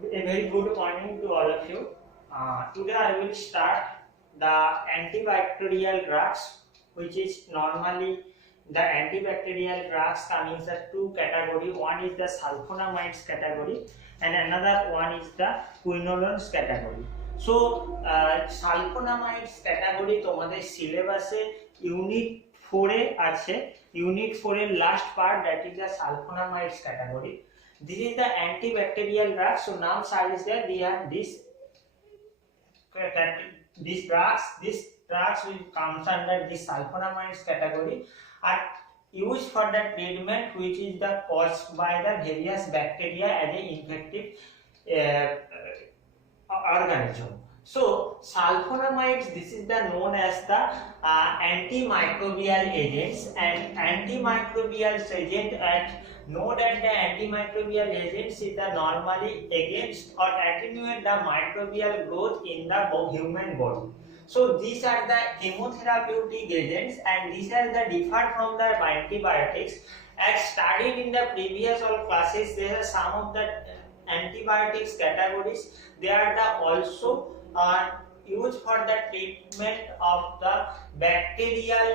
A very good morning to all of you. Today I will start the antibacterial drugs, which is normally the antibacterial drugs coming in two category. One is the sulfonamides category, and another one is the quinolones category. So sulfonamides category তোমাদের সিলেবাসে unit 4 এ আছে। Unit 4 এর last part, that is the sulfonamides category. This is the antibacterial drug. So now science that they are these drugs will comes under this sulfonamides category, are used for the treatment which is the caused by the various bacteria as a infective organism. So sulfonamides, this is the known as the antimicrobial agents, and antimicrobial agent know that the antimicrobial agents is the normally against or attenuate the microbial growth in the human body. So these are the chemotherapeutic agents, and these are the different from the antibiotics. As studied in the previous all classes, there are some of the antibiotics categories. They are the also used for the treatment of the bacterial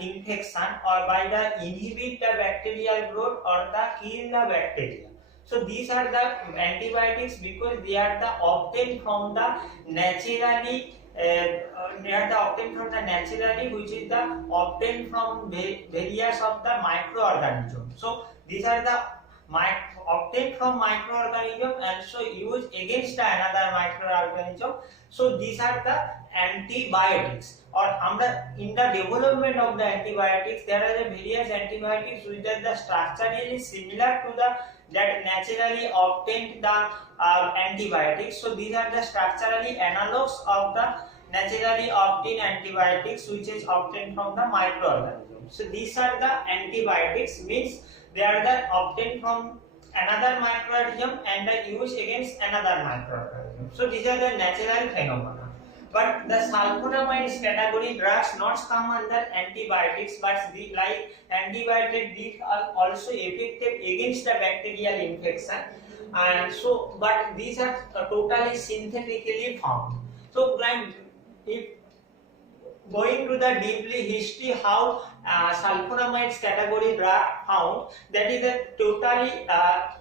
infection, or by the inhibit the bacterial growth or the kill the bacteria. So these are the antibiotics because they are the obtained from the naturally which is the obtained from various of the microorganisms. So these are the obtained from microorganism and so used against another microorganism. So these are the antibiotics. Or in the development of the antibiotics, there are the various antibiotics which are the structurally similar to the that naturally obtained the antibiotics. So these are the structurally analogs of the naturally obtained antibiotics which is obtained from the microorganisms. So these are the antibiotics, means they are the obtained from another microorganism and the used against another microorganism. So these are the natural phenomena. But the sulfonamides category drugs not come under antibiotics, but like antibiotics, these are also effective against the bacterial infection, and so but these are totally synthetically found. So if going to the deeply history how sulfonamides category drug found, that is a totally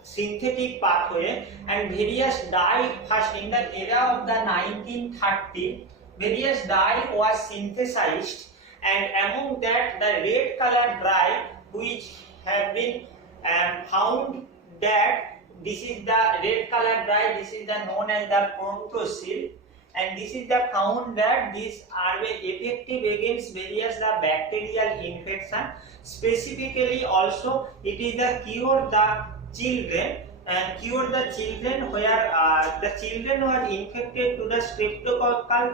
synthetic pathway, and various dye first in the era of the 1930 various dye was synthesized, and among that the red color dye which have been found, that this is the red color dye, this is the known as the prontossil, and this is the found that these are effective against various the bacterial infection. Specifically also it is the cure the children, and cure the children where the children were infected to the streptococcal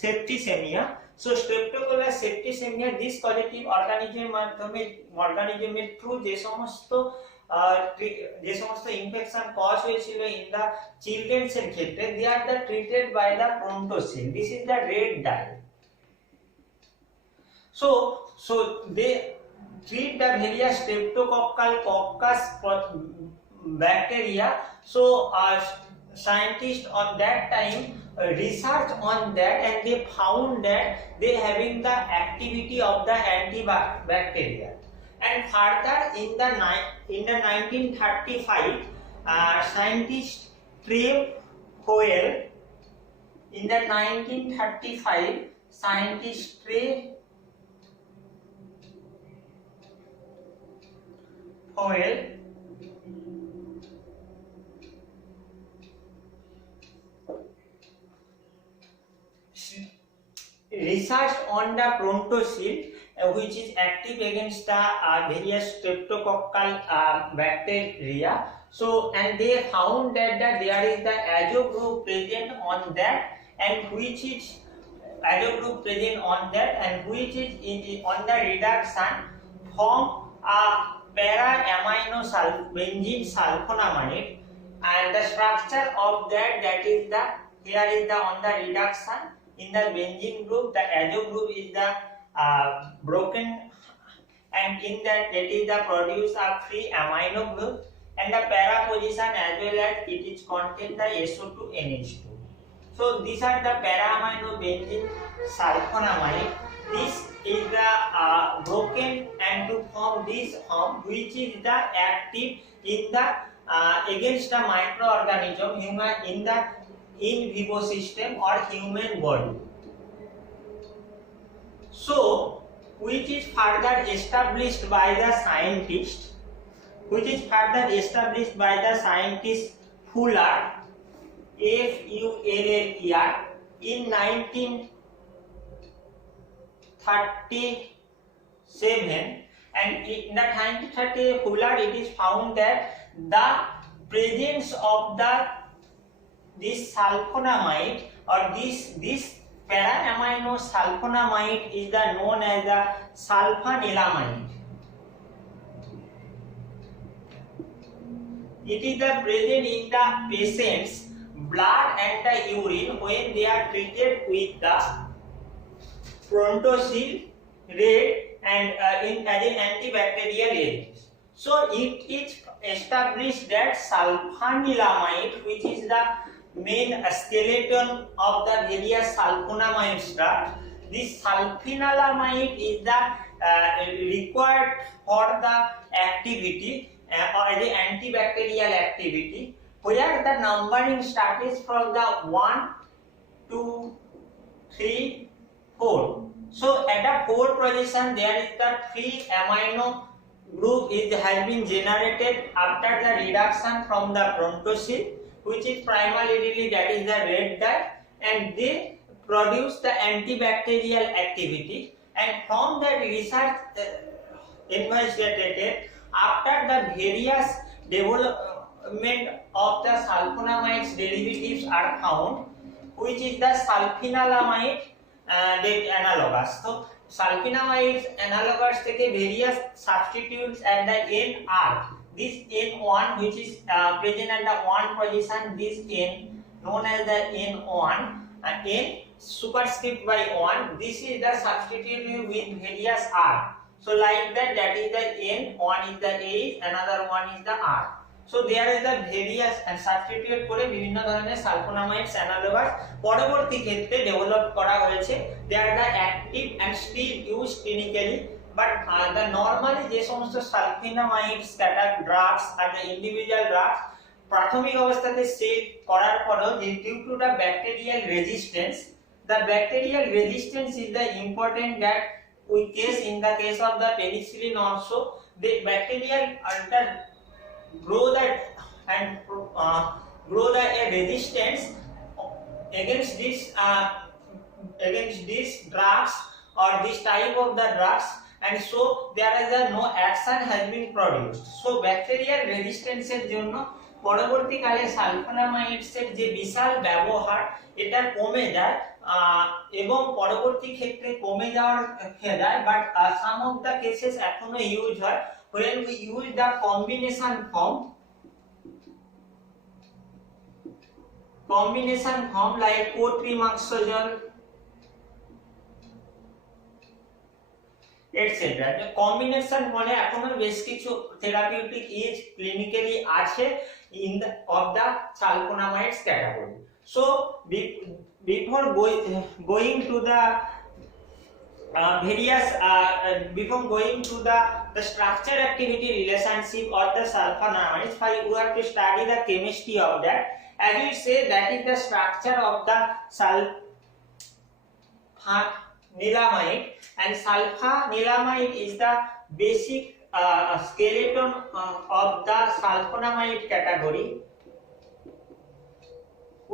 septicemia. So streptococcus septicemia, this positive organisমের through যে সমস্ত infection cause হয়েছিল in the children's এর ক্ষেত্রে, they are the treated by the prontosil, this is the red dye. So they treat the various streptococcal coccus bacteria. So scientists on that time research on that, and they found that they having the activity of the antibacterial. And further in the 1935 scientist Trey Howell, in the 1935 scientist Trey Howell research on the prontossil which is active against the various streptococcal bacteria. So and they found that there is the azo group present on that, and which is azo group present on that, and which is on the reduction from a para amino benzene sulfonamide, and the structure of that is the here is the on the reduction in the benzene group, the azo group is the broken, and in that is the produce of free amino group. and the para position as well as it is contain the SO2 NH2. So these are the para-amino benzene sulfonamide. This is the broken and to form this form, which is the active in the against the microorganism human in the in vivo system or human body. So which is further established by the scientist, Fuller, Fuller, in 1937, and in the 1930 Fuller it is found that the presence of this sulfonamide or this para-amino sulfonamide is known as the sulfanilamide. It is present in the patient's blood and the urine when they are treated with the Prontosil red and as an antibacterial agent. So it is established that sulfanilamide, which is the main skeleton of the various sulfonamide structure, this sulfanilamide is the required for the activity or the antibacterial activity, where the numbering starts from the 1, 2, 3, 4. So at the 4th position there is the 3 amino group has been generated after the reduction from the Prontosil, which is primarily that is the red dye, and they produce the antibacterial activity. And from the research investigated after the various development of the sulfonamides derivatives are found, which is the sulfanilamide analogous. So sulfonamides analogous থেকে various substitutes and the N are this N1, which is present at the 1 position, this N known as the N1 and N superscript by 1, this is the substitute with various R. So like that is the N, one is the A, another one is the R. So there is the various and substitute করে বিভিন্ন ধরনের sulfonamides analogous পরবর্তী ক্ষেত্রে develop করা হয়েছে. They are the active and still used clinically, but the normally যে সমস্ত sulfonamides drugs R the individual drugs প্রাথমিক অবস্থাতে সেল করার পরেও due to the bacterial resistance, the bacterial resistance is the important that we case in the case of the penicillin also. The bacterial grow the resistance against this drugs or this type of the drugs, and so there is no action has been produced. So bacterial resistance এর জন্য পরবর্তীকালে sulphonamides এর যে বিশাল ব্যবহার এটা কমে যায় এবং পরবর্তী ক্ষেত্রে কমে যাওয়ার যায়, but some of the cases এখনো ইউজ হয় when we use the combination form like cotrimoxazole etc. The combination ফলে এখনো বেশ কিছু therapeutic use clinically আছে in the of the sulfonamides category. So before going to the before going to the structure activity relationship of the sulfonamides, we have to study the chemistry of that. As we say, that is the structure of the sulfanilamide, and sulfanilamide is the basic skeleton of the sulfonamide category,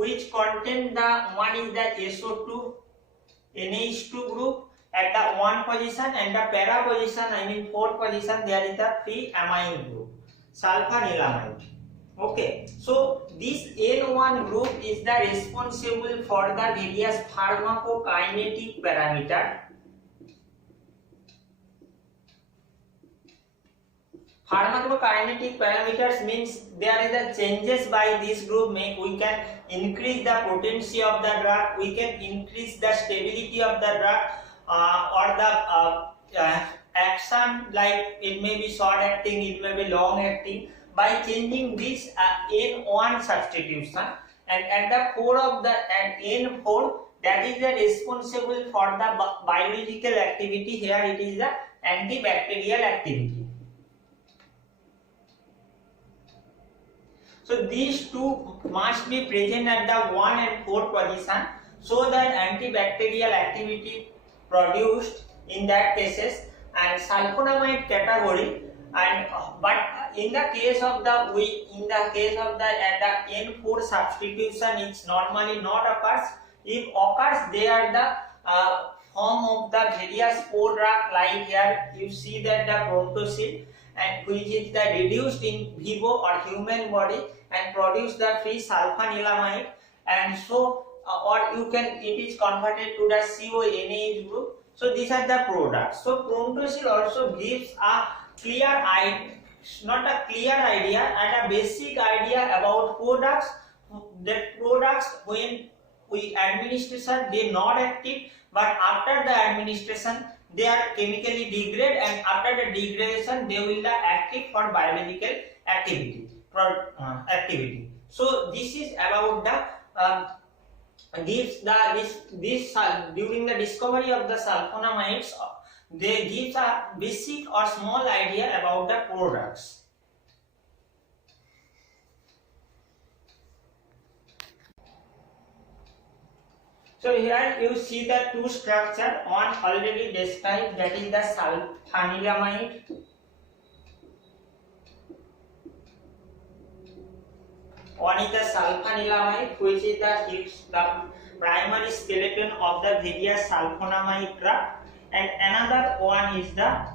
which contain the one is the SO2 NH2 group at the 1 position, and the para position, I mean 4th position, there is the 3 amine group sulfanilamide. Okay, so this N1 group is the responsible for the various pharmacokinetic parameter. Pharmacokinetic parameters means there is the changes by this group we can increase the potency of the drug, we can increase the stability of the drug, or the action, like it may be short acting, it may be long acting, by changing this N1 substitution, and at the core of the N4, that is the responsible for the biological activity. Here it is the antibacterial activity. So these two must be present at the 1 and 4 position, so that antibacterial activity produced in that cases and sulfonamide category. And but in the case of the at the N4 substitution, it's normally not occurs. If occurs, they are the form of the various spore drug, like here you see that the Prontostil, and which is the reduced in vivo or human body and produce the free sulfanilamide, and so or you can, it is converted to the CONH group. So these are the products. So Prontostil also gives a clear idea, not a clear idea, and a basic idea about products. The products, when we administration, they not active, but after the administration they are chemically degrade, and after the degradation they will be active for biological activity. So this is about the during the discovery of the sulfonamides, they give a basic or small idea about the products. So here you see the two structure, one already described, that is the sulfanilamide. One is the sulfanilamide, which is the primary skeleton of the various sulfonamide drug, and another one is the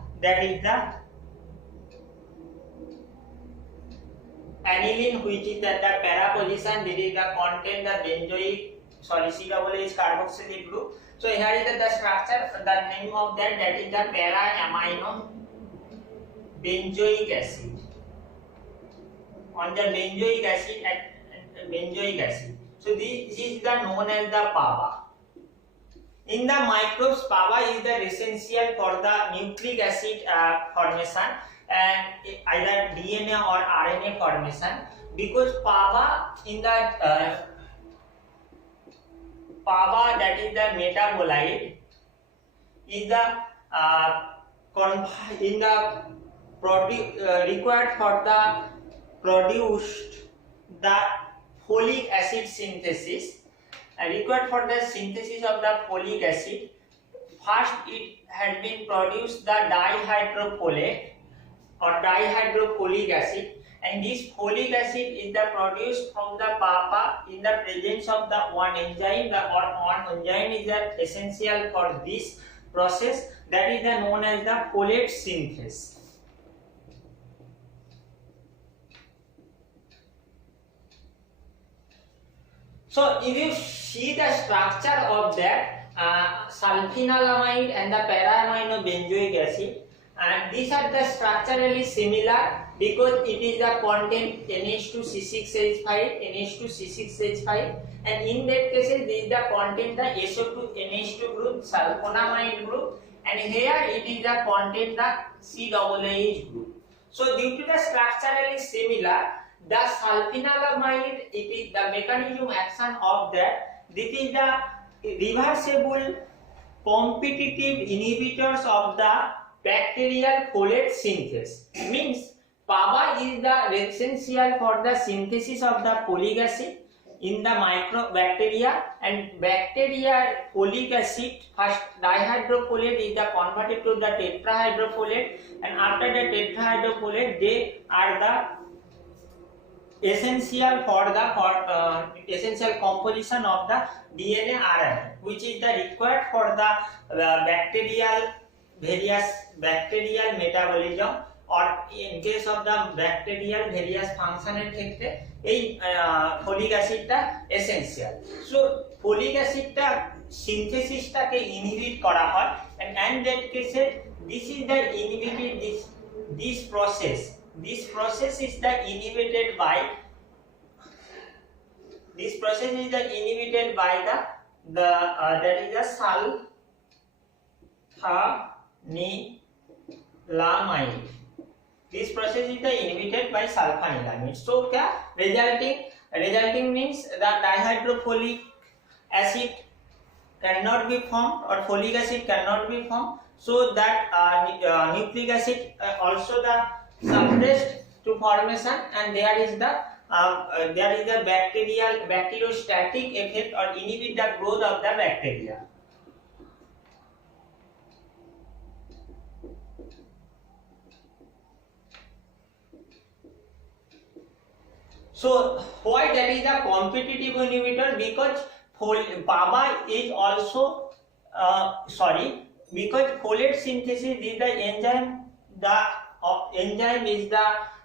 aniline, which is the para position. There is the contain the benzoic COOH carboxylic group. So here is the structure, the name of that is the para amino benzoic acid. On the benzoic acid. So this is the known as the PABA. In the microbes, PABA is the essential for the nucleic acid formation and either DNA or RNA formation, because PABA in the PABA, that is the metabolite, is the required for the produced the folic acid synthesis, required for the synthesis of the folic acid. First it has been produced the dihydrofolate or dihydrofolic acid, and this folic acid is the produced from the PAPA in the presence of the one enzyme. The one enzyme is the essential for this process, that is the known as the folate synthesis. So if you see the structure of that sulfanilamide and the para-amino benzoic acid, and these are the structurally similar, because it is the content NH2C6H5, NH2C6H5, and in that case this is the content the SO2NH2 group, sulfonamide group, and here it is the content the COOH group. So due to the structurally similar, the sulfanilamide, it is the mechanism action of that. This is the reversible competitive inhibitors of the bacterial folate synthesis. Means PABA is the essential for the synthesis of the folic acid in the microbacteria, and bacteria folic acid, first dihydrofolate is the converted to the tetrahydrofolate, and after the tetrahydrofolate they are the essential for the essential composition of the DNA RNA, which is the required for the various bacterial metabolism, or in case of the bacterial various functional ক্ষেত্রে এই folic অ্যাসিডটা essential. So folic অ্যাসিডটা সিনথেসিসটাকে inhibit করা হয়, and that case this is the inhibited this process is the inhibited by the that is the sulfanilamide. This process is the inhibited by sulfanylamide. So क्या resulting means the dihydrofolic acid cannot be formed or folic acid cannot be formed, so that nucleic acid also the suppressed to formation, and there is the bacteriostatic effect or inhibit the growth of the bacteria. So why that is the competitive inhibitor? Because PABA is also because folate synthesis is the enzyme. The enzyme is the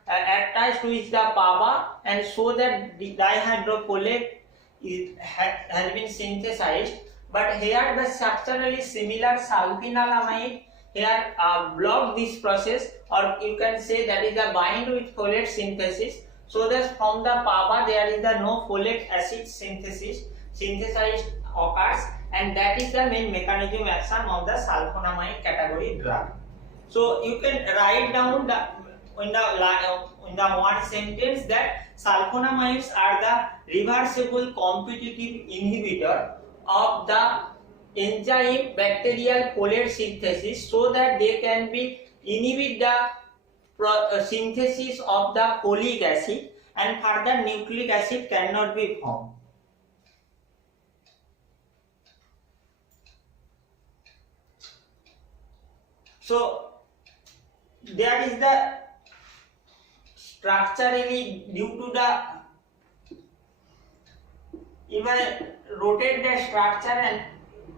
attached with the PABA, and so that the dihydrofolate has been synthesized. But here the structurally similar sulfanylamide here block this process, or you can say that is the bind with folate synthesis. So that from the PABA there is the no folic acid synthesized occurs, and that is the main mechanism action of the sulfonamide category drug. So you can write down in the one sentence that sulfonamides are the reversible competitive inhibitor of the enzyme bacterial folate synthesis, so that they can be inhibit the synthesis of the folic acid, and further nucleic acid cannot be formed. So there is the structurally due to the, if I rotate the structure and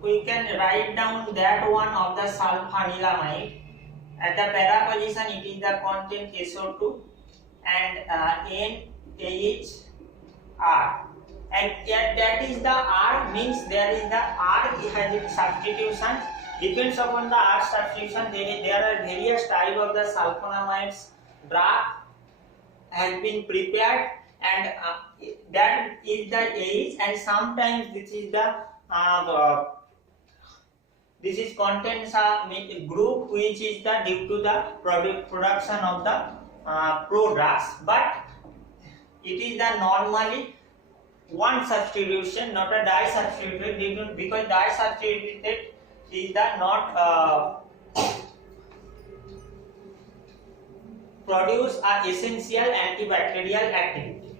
we can write down that one of the sulfanylamide. At the para position it is the content SO2 and NaHR, and that is the R, means there is the R has a substitution. Depends upon the R substitution, there are various type of the sulfonamides drug has been prepared, and that is the H, and sometimes this is the this is contains a group which is the due to the production of the prodrugs, but it is the normally one substitution, not a disubstituted, because disubstituted is the not produce a essential antibacterial activity.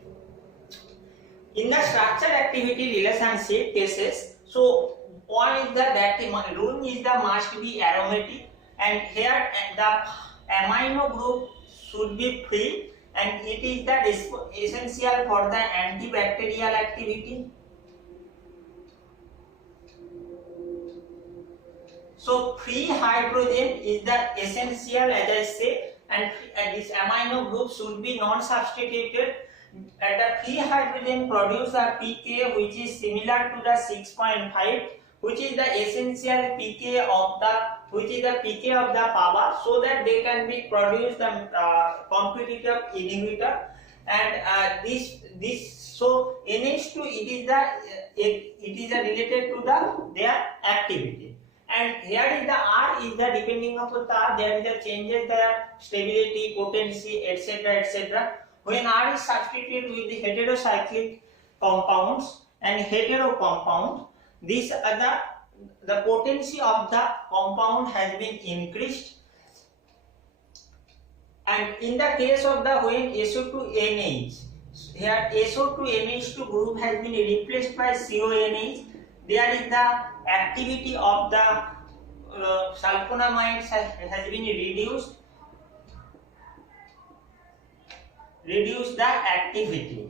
In the structure activity relationship cases, so one is that the rule is the must be aromatic, and here the amino group should be free, and it is the essential for the antibacterial activity. So free hydrogen is the essential, as I say, and this amino group should be non-substituted. At the free hydrogen produce a pK which is similar to the 6.5, which is the essential pK of the PABA, so that they can be produced the competitive inhibitor, and this so NH2 it is related to their activity, and here is the R is the depending upon the R, there is the changes the stability, potency, etc. When R is substituted with the heterocyclic compounds and hetero compound, these are the potency of the compound has been increased, and in the case of the when SO2NH, here SO2NH2 group has been replaced by CONH, there is the activity of the sulfonamides has been reduced the activity.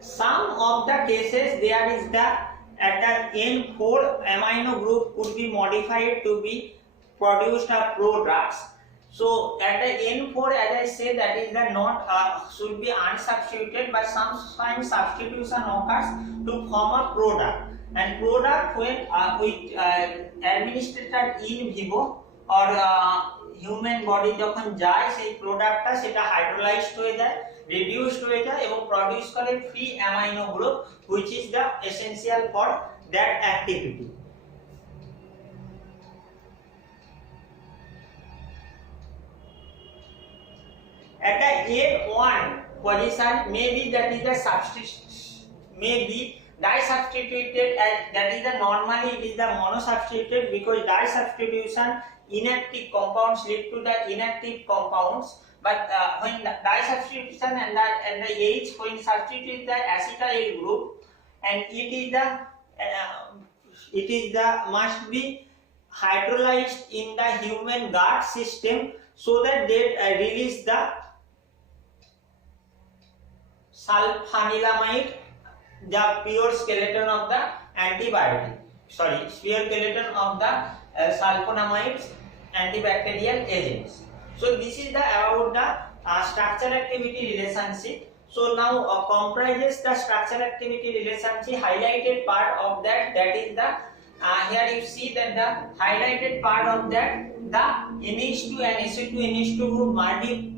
Some of the cases there is the at the N4 amino group could be modified to be produced a prodrugs. So at the N4, as I say, that is the not should be unsubstituted, but sometimes substitution occurs to form a product. And product when administered in vivo or human body যখন যায় সেই প্রোডাক্টটা সেটা hydrolysed হয়ে যায়, reduced হয়ে যায় এবং প্রডিউস করে free amino group which is the essential for that activity. N1 position maybe that is the disubstituted as that is the normally it is the monosubstituted because disubstitution inactive compounds lead to the inactive compounds. But when the disubstitution and the H when substitute the acetyl group and it is the must be hydrolyzed in the human gut system so that they release the sulfanilamide, the pure skeleton of the antibiotic. Pure skeleton of the sulfonamides antibacterial agents. So this is the about the structure activity relationship. So now comprises the structure activity relationship. Highlighted part of that is the here you see that the highlighted part of that the NH2 and SO2 NH2 group multi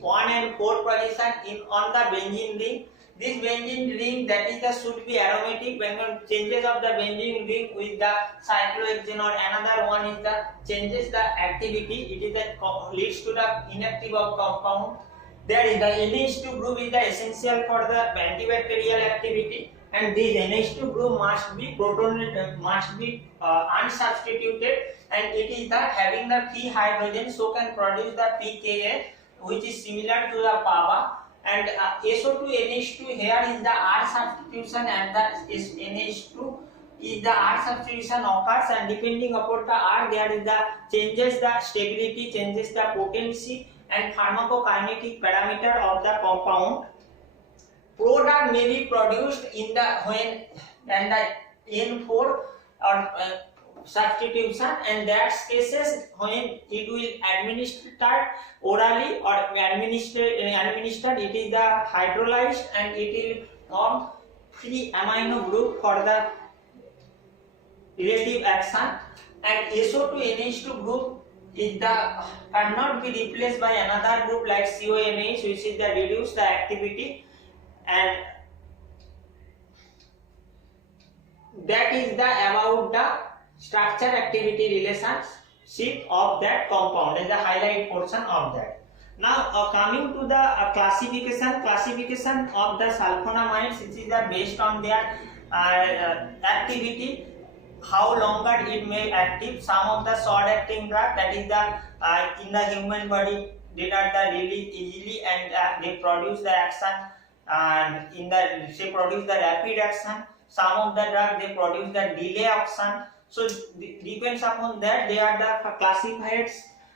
1 and 4 position in on the benzene ring. This benzene ring that is the should be aromatic when changes of the benzene ring with the cyclohexane or another one is the changes the activity. It is that leads to the inactive of compound. There is the NH2 group is the essential for the antibacterial activity, and this NH2 group must be unsubstituted, and it is the having the p hydrogen so can produce the pKa which is similar to the PABA. And SO2 NH2 here is the R substitution and the NH2 is the R substitution occurs, and depending upon the R there is the changes the stability, changes the potency and pharmacokinetic parameter of the compound. Product may be produced in the when and the N4 or substitution, and that cases when it will administered orally or administered it is the hydrolyzed and it will form free amino group for the relative action, and SO2 NH2 group is the cannot be replaced by another group like CONH which is the reduce the activity, and that is the about the structure activity relationship of that compound is the highlight portion of that. Now coming to the classification of the sulfonamides, which is based on their activity, how longer it may active. Some of the short acting drug that is the in the human body they are the really easily and they produce the action and in the they produce the rapid action. Some of the drug they produce the delay action. So depends upon that they are the classified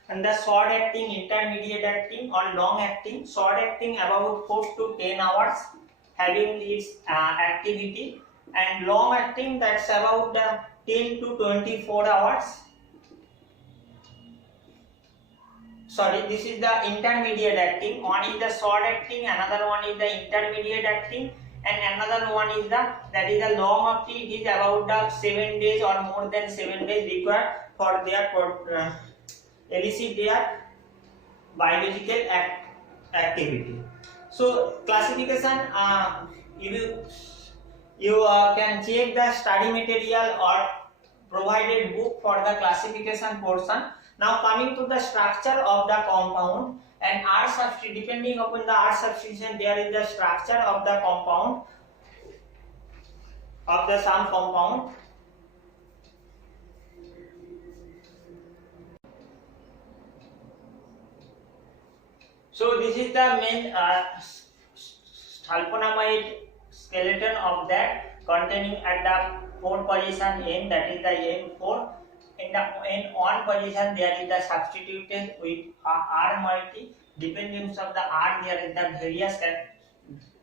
and the short acting, intermediate acting or long acting. Short acting about 4 to 10 hours having its activity, and long acting that's about 10 to 24 hours. Sorry, this is the intermediate acting. One is the short acting, another one is the intermediate acting, and another one is that is the long acting. It is about 7 days or more than 7 days required for their elicit their biological activity. So classification, you can check the study material or provided book for the classification portion. Now coming to the structure of the compound and R substitution, depending upon the R substitution there is the structure of the compound of the some compound. So this is the main sulfonamide skeleton of that containing at the 4th position N, that is the N4. In the N1 position there is the substituted with R multi. Depending of the R there is the various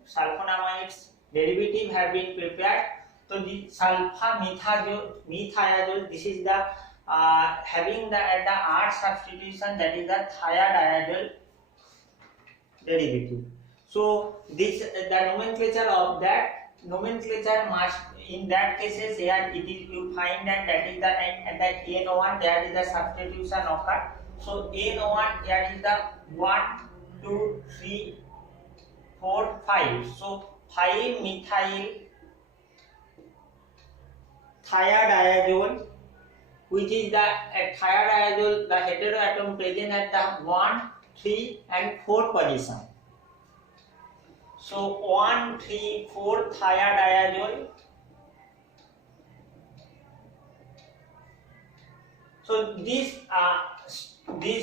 sulfonamides derivative have been prepared. So the sulfa-methiazole, this is the having the at the R substitution, that is the thiadiazole derivative. So this the nomenclature of that nomenclature must in that cases here it is you find that is the at that N1 there is the substitution occur. So N1 here is the 1, 2, 3, 4, 5. So 5 methyl thiadiazole, which is the thiadiazole, the heteroatom present at the 1, 3 and 4 position. So 1,3,4 thiadiazole. So these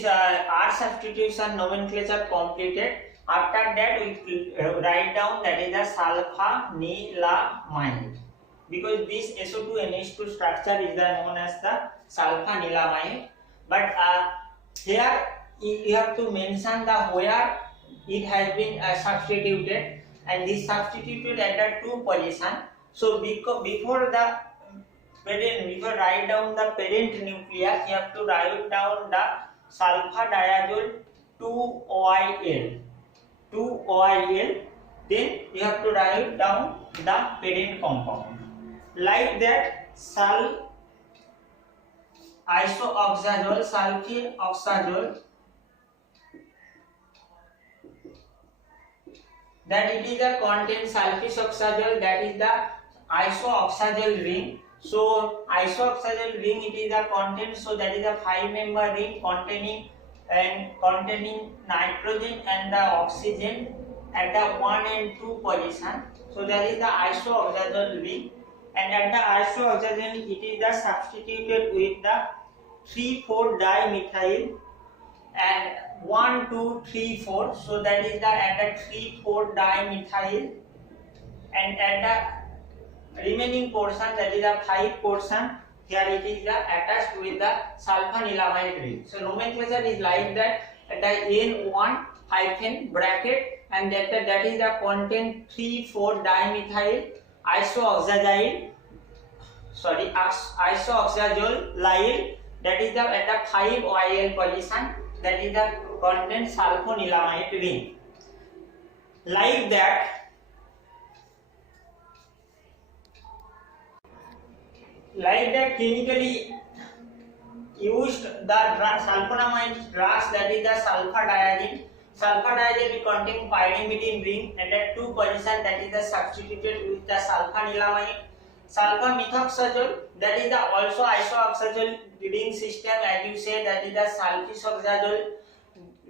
are substitution nomenclature completed. After that we write down that is the sulfanilamide, because this SO2 NH2 structure is known as the sulfanilamide. But here you have to mention the where it has been substituted, and this substituted at the 2 position. So before write down the parent nucleus, you have to write down the sulfadiazole 2-OIL, then you have to write down the parent compound. Like that, isoxazole, sulfioxazole, that it is the content sulfioxazole, that is the isoxazole ring. So isoxazole ring, it is the content, so that is a 5-member ring containing nitrogen and the oxygen at the 1 and 2 position. So that is the isoxazole ring, and at the isoxazole it is the substituted with the 3,4-dimethyl and 1,2,3,4. So that is the at the 3,4-dimethyl, and at the remaining portion, that is the 5 portion, here it is the attached with the sulfanilamide ring. So nomenclature is like that, at the N1 hyphen bracket, and that is the content 3,4-dimethyl isoxazolyl, that is the at the 5-OIL position, that is the content sulfanilamide ring. Like that, clinically used the sulfonamide drugs, that is the sulfadiazine. Sulfadiazine contain pyrimidine ring at the 2 position, that is the substituted with the sulfanilamide. Sulfamethoxazole, that is the also isoxazole ring system, as you say, that is the sulfoxazole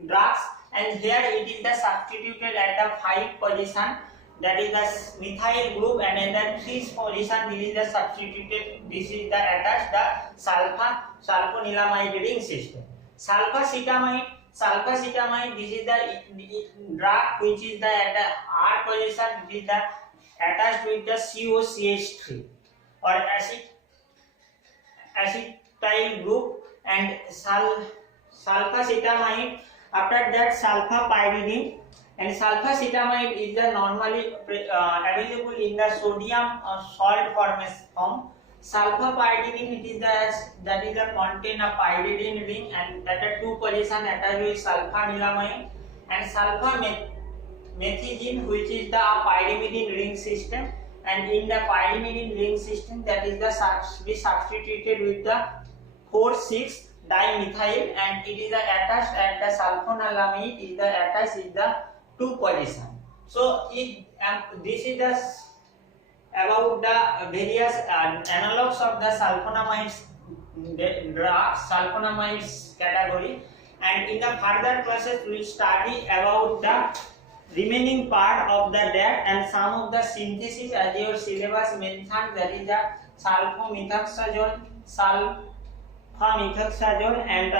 drugs, and here it is the substituted at the 5 position, that is the methyl group, and in the 3 position this is the substituted, this is the attached the sulfanilamide ring system. Sulfacetamide, this is the drug which is the at the R position, it is the attached with the COCH3 or acetyl group, and sulfacetamide, after that sulfapyridine. And sulfacetamide is the normally available in the sodium salt form. Sulfapyridine, it is that is the contain a pyridine ring, and at the 2 position attached with sulfanilamide. And sulfamethigene, which is the pyrimidine ring system, and in the pyrimidine ring system, that is the be substituted with the 4,6-dimethyl, and it is attached at the sulfanilamide is the attached is the 2 position. So this is the about the various analogs of the sulfonamides category, and in the further classes we will study about the remaining part of the that and some of the synthesis as your syllabus mentioned, that is the sulfamethoxazole and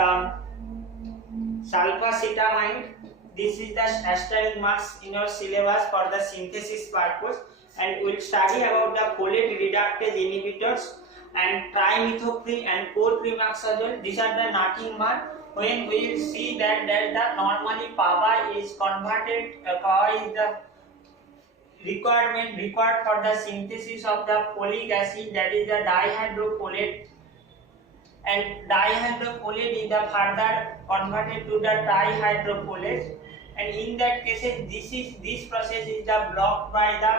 sulfacetamide. This is the asterisk marks in your syllabus for the synthesis purpose, and we will study about the folate reductase inhibitors and trimethoprim and cotrimoxazole. These are the nothing but when we will see that the normally PABA is converted, PABA is the required for the synthesis of the folic acid, that is the dihydrofolate, and dihydrofolate is the further converted to the trihydrofolate, and in that case this process is the blocked by the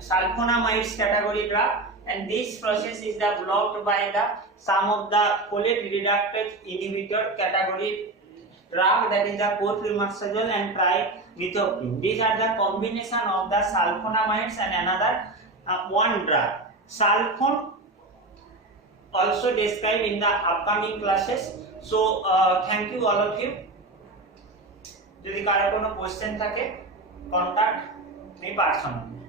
sulfonamides category drug, and this process is the blocked by the some of the folate reductase inhibitor category drug, that is the cotrimoxazole and trimethoprim. These are the combination of the sulfonamides and another one drug. Sulfone also described in the upcoming classes. So thank you all of you. যদি কারো কোনো question থাকে contact me personally.